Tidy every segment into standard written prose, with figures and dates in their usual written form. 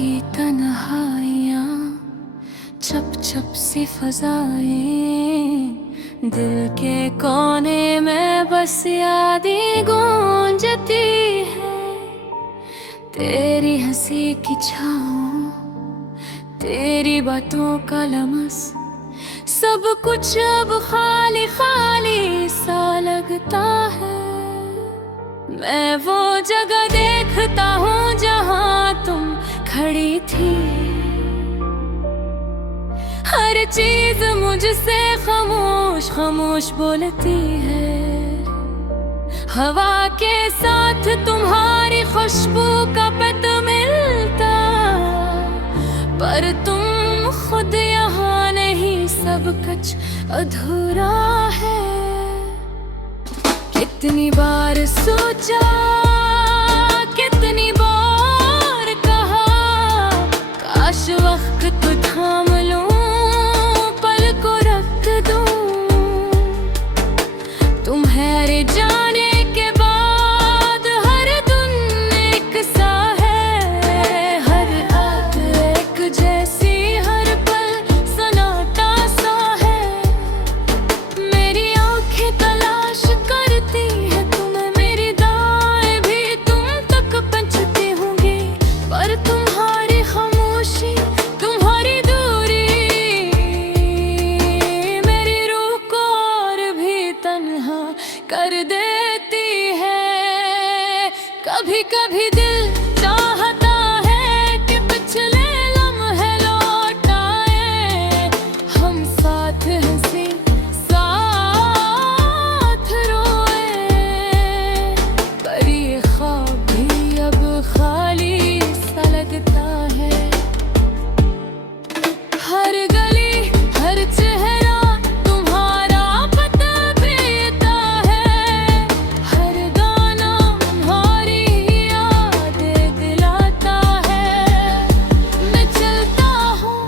की तन्हाइयाँ, चप चप सी फजाएं, दिल के कोने में बस यादें गूंजती है। तेरी हंसी की छाँव, तेरी बातों का लमस, सब कुछ अब खाली खाली सा लगता है। मैं वो जगह देखता हूँ जहाँ तुम खड़ी थी, हर चीज मुझसे खामोश खामोश बोलती है। हवा के साथ तुम्हारी खुशबू का पता मिलता, पर तुम खुद यहाँ नहीं, सब कुछ अधूरा है। कितनी बार सोचा, कितनी बार कहा, काश वक्त थाम लूं, पल को रख दूं। तुम्हारे जाने के बाद हर दिन एक सा है, हर रात एक जैसी, हर पल सन्नाटा सा है। मेरी आंखें तलाश करती है तुम्हें, मेरी दाएं भी तुम तक पहुंचती होंगी, पर तुम्हारी खामोशी, तुम्हारी दूरी मेरी रूह को और भी तन्हा कर देती है। कभी कभी दिल चाहता है कि पिछले लम्हे लौट आए, हम साथ हंसी साथ रोए, पर ये ख्वाब भी अब खाली सा लगता है। हर गली हर चेहरा तुम्हारा पता देता है, हर गाना तुम्हारी यादें दिलाता है। मैं चलता हूँ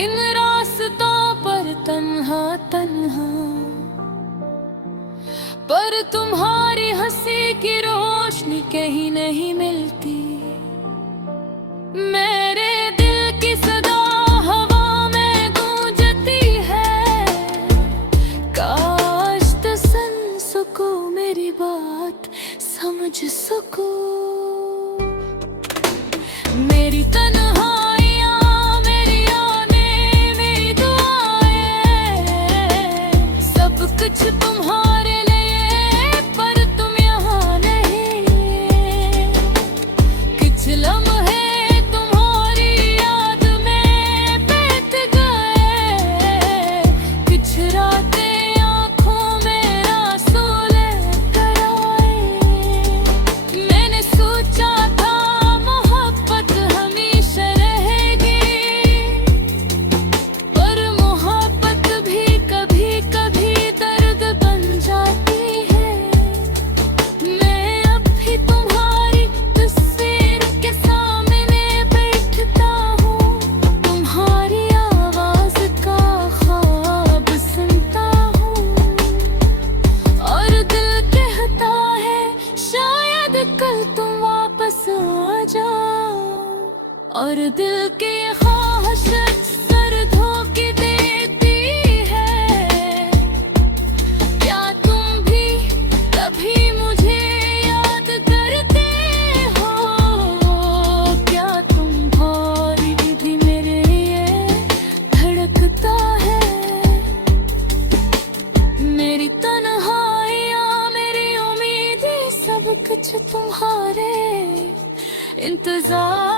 इन रास्तों पर तन्हा तन्हा, पर तुम्हारी हंसी की रोशनी कहीं नहीं मिलती। मेरे दिल की सदा हवा में गूंजती है, काश तो सुन सको मेरी बात, समझ सको। मेरी तन्हाइयाँ, मेरी यादें, मेरी दुआएं, सब कुछ तुम्हारे लिए, पर तुम यहाँ नहीं। कुछ लम्हे तुम्हारी याद में बीत गए, कुछ रातें आँखों में आंसू लेकर आए। मैंने सोचा था मोहब्बत हमेशा रहेगी, पर मोहब्बत भी कभी कभी दर्द बन जाती है। मैं अब भी तुम्हारी तस्वीर के सामने बैठता हूँ, तुम्हारी आवाज का ख्वाब सुनता हूँ, और दिल कहता है शायद कल तुम वापस आ जाओ, और दिल की ये ख्वाहिश सर धोखे देती है। क्या तुम भी कभी मुझे याद करते हो, क्या तुम्हारी भी मेरे लिए धड़कता है। मेरी तन्हाइयाँ, मेरी उम्मीदें, सब कुछ तुम्हारे इंतजार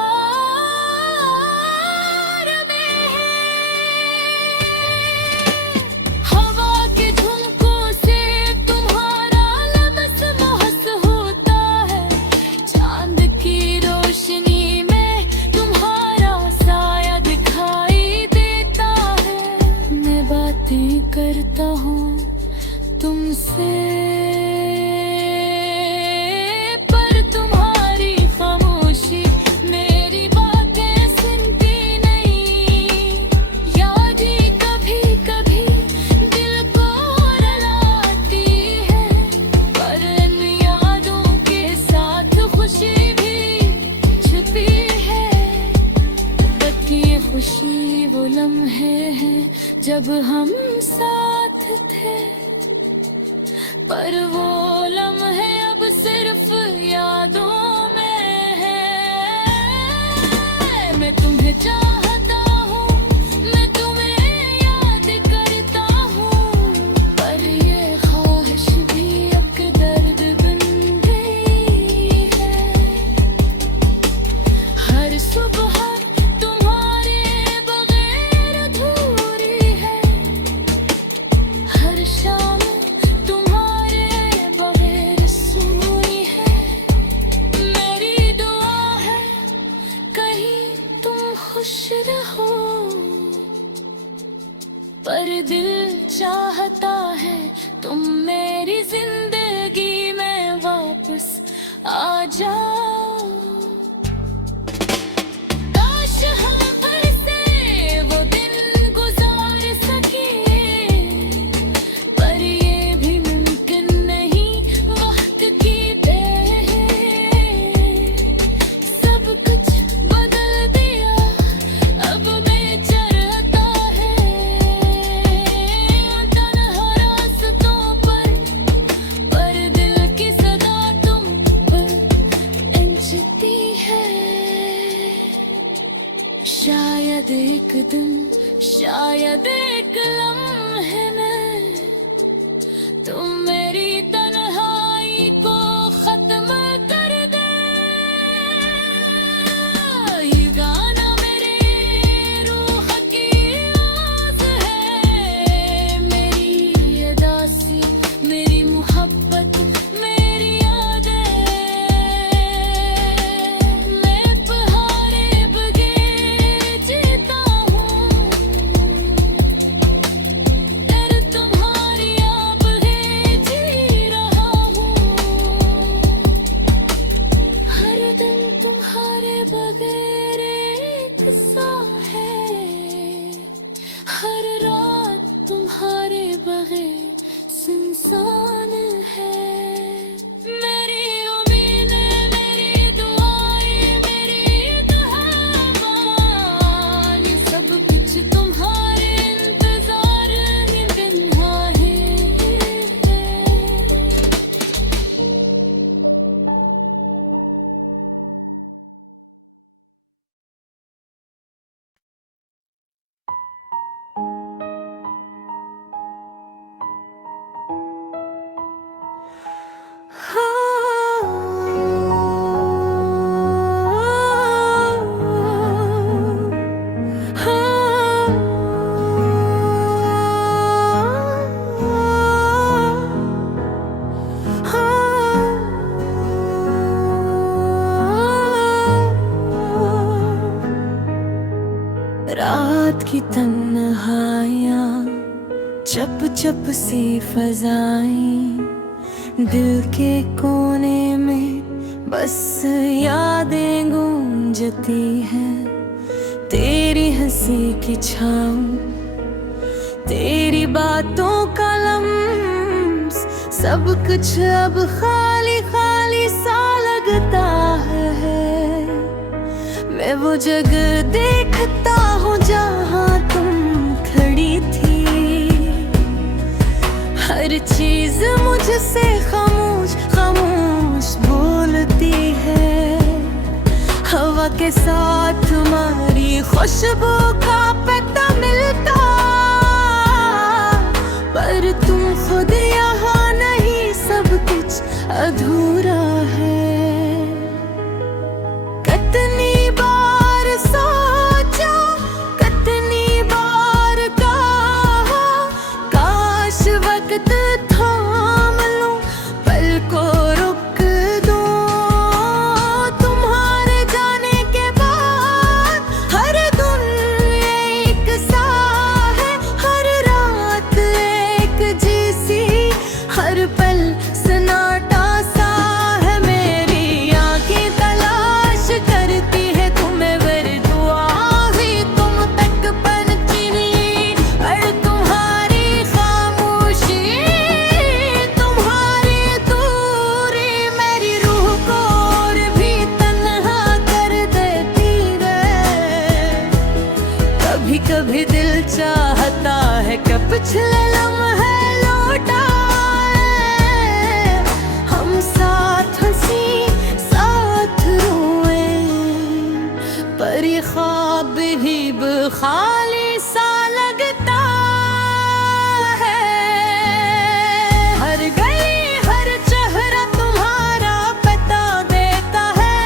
खुशी वो लम्हे हैं जब हम साथ थे, पर वो लम्हे अब सिर्फ यादों में है। मैं तुम्हें चाहता हूँ, मैं तुम्हें याद करता हूँ, पर ये ख्वाहिश भी एक दर्द बन गई है। हर सुबह तुम्हारे बगैर अधूरी है, हर शाम तुम्हारे बगैर सूनी है। मेरी दुआ है कहीं तुम खुश रहो, पर दिल चाहता है तुम मेरी जिंदगी में वापस आ जाओ। काश हम फिर से वो दिन गुजार सके, पर ये भी मुमकिन नहीं, वक्त की देर है। सब कुछ बदल दिया, अब मैं चलता है तन्हा रास्तों पर दिल की सदा तुम पर इंचती है। शायद एक दिन, शायद एक लम्हे में तुम मेरी तन्हाई को खत्म कर दे। ये गाना मेरे रूह की आवाज़ है, मेरी अदासी, मेरी मोहब्बत, मेरी यादें। मैं तुम्हारे बगैर जीता हूँ, फिर तुम्हारी याद है जी रहा हूँ। हर दिन तुम्हारे बगैर एक सा है, हर रात तुम्हारे बगैर सुनसान है। मेरी उम्मीदें, मेरी दुआएं, मेरी दुआएं, ये सब कुछ तुम्हारे इंतजार में तन्हा है। रात की तन्हाइयाँ, चप चप सी फजाएं, दिल के कोने में बस यादें गूंजती हैं। तेरी हंसी की छाँव, तेरी बातों का लम्स, सब कुछ अब खाली खाली सा लगता है। मैं वो जगह देखता हूँ जहाँ तुम खड़ी थी, हर चीज मुझसे खामोश खामोश बोलती है। हवा के साथ तुम्हारी खुशबू का पता मिलता, पर तुम खुद यहाँ नहीं, सब कुछ अधूरा है। कितनी बार सोचा, कितनी बार कहा, काश वक्त थाम लूं, पल को रुक दूं। तुम्हारे जाने के बाद हर दिन कभी दिल चाहता है कि पिछले लम्हे लौटाए, हम साथ हंसी साथ रोए, पर ये ख्वाब ही खाली सा लगता है। हर गली हर चेहरा तुम्हारा बता देता है,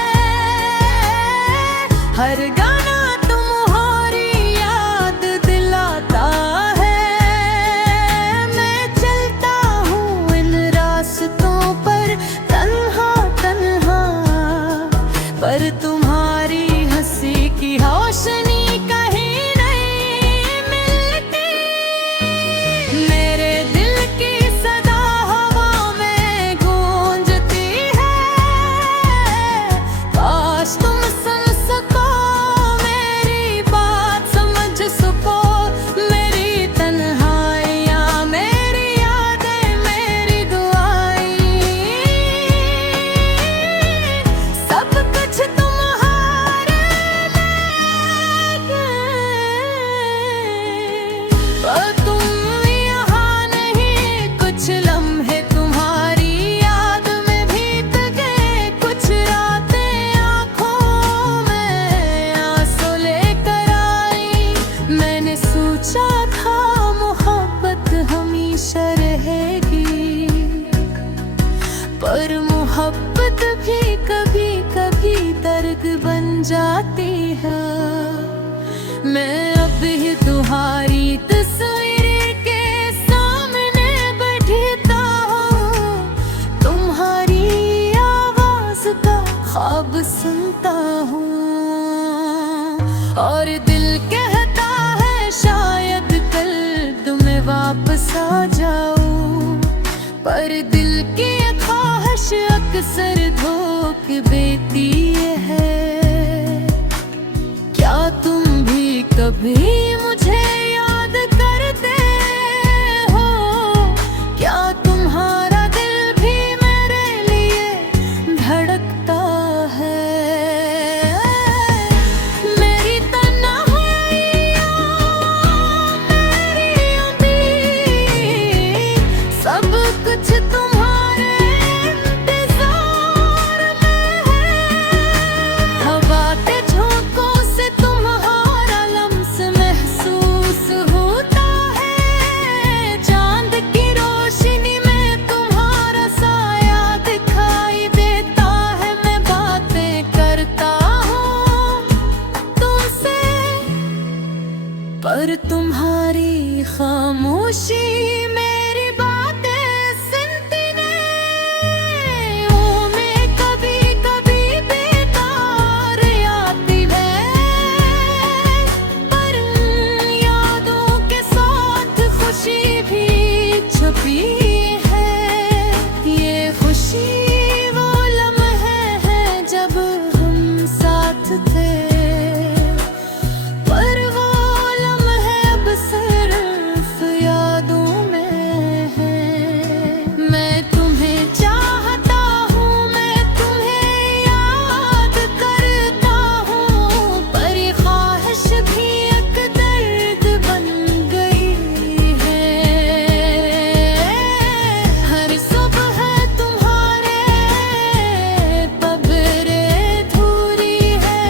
हर गाना तुम्हारी याद दिलाता है। मैं चलता हूँ इन रास्तों पर तन्हा तन्हा, पर तुम्हारी हंसी की रोशनी कहीं नहीं मिलती। मेरे दिल की सदा हवा में गूंजती है, काश तुम सुन सको मेरी बात, समझ सको मेरी तन्हाइयाँ, मेरी यादें, मेरी दुआएं। सब कुछ तुम्हारे पर तुम यहाँ नहीं, कुछ लम्हे तुम्हारी याद में बीत गए, कुछ रातें आँखों में आंसू लेकर आई। मैंने सोचा था मोहब्बत हमेशा रहेगी, पर मोहब्बत भी कभी कभी दर्द बन जाती है। मैं अब ही तुम्हारी तस्वीर के सामने बैठता हूँ, तुम्हारी आवाज का ख्वाब सुनता हूँ, और दिल कहता है शायद कल तुम्हें वापस आ जाऊँ, पर दिल की ख्वाहिश अक्सर धोखे देती है। क्या तुम भी कभी मुझे याद करते हो? क्या तुम्हारा दिल भी मेरे लिए धड़कता है? मेरी तन्हाइयाँ, मेरी उम्मीद, सब कुछ तुम्हारे इंतजार में है। हवा के झोंकों से तुम्हारा लम्स महसूस होता है, चांद की रोशनी में तुम्हारा साया दिखाई देता है। मैं बातें करता हूँ तुमसे, पर तुम्हारी खामोशी मेरी बातें सुनती नहीं। ओ मैं कभी कभी बेकार आती है, पर यादों के साथ खुशी भी छुपी है। ये खुशी वो लम्हे हैं जब हम साथ थे, पर वो लम्हे अब सिर्फ यादों में हैं। मैं तुम्हें चाहता हूँ, मैं तुम्हें याद करता हूँ, पर ये ख्वाहिश भी एक दर्द बन गई है। हर सुबह तुम्हारे पबरे धूरी है,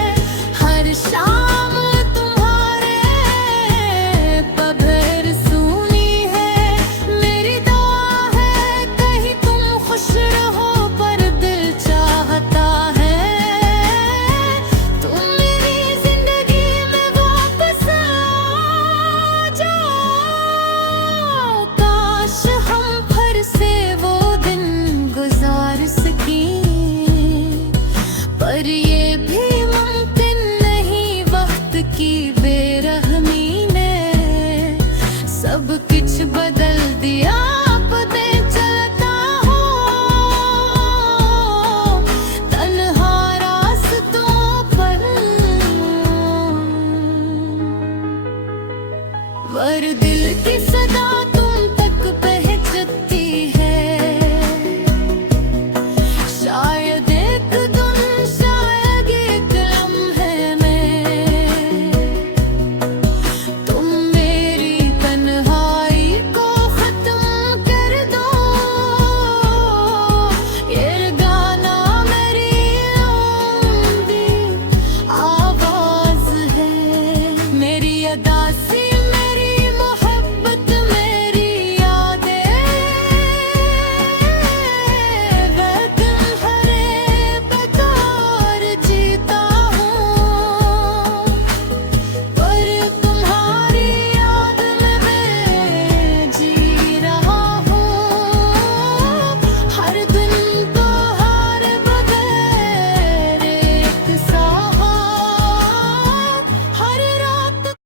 हर शाम तुम्हारे पबर सूनी है। मेरी दुआ है कहीं तुम खुश रहो, पर दिल चाहता है तुम मेरी जिंदगी में वापस आ जाओ। काश हम फिर से वो दिन गुजार सकें, पर ये भी मुमकिन नहीं, वक्त की बेरहमी ने सब कुछ बदल दिया। पते चलता हूँ तन्हा रास्तों पर, पर दिल की सदा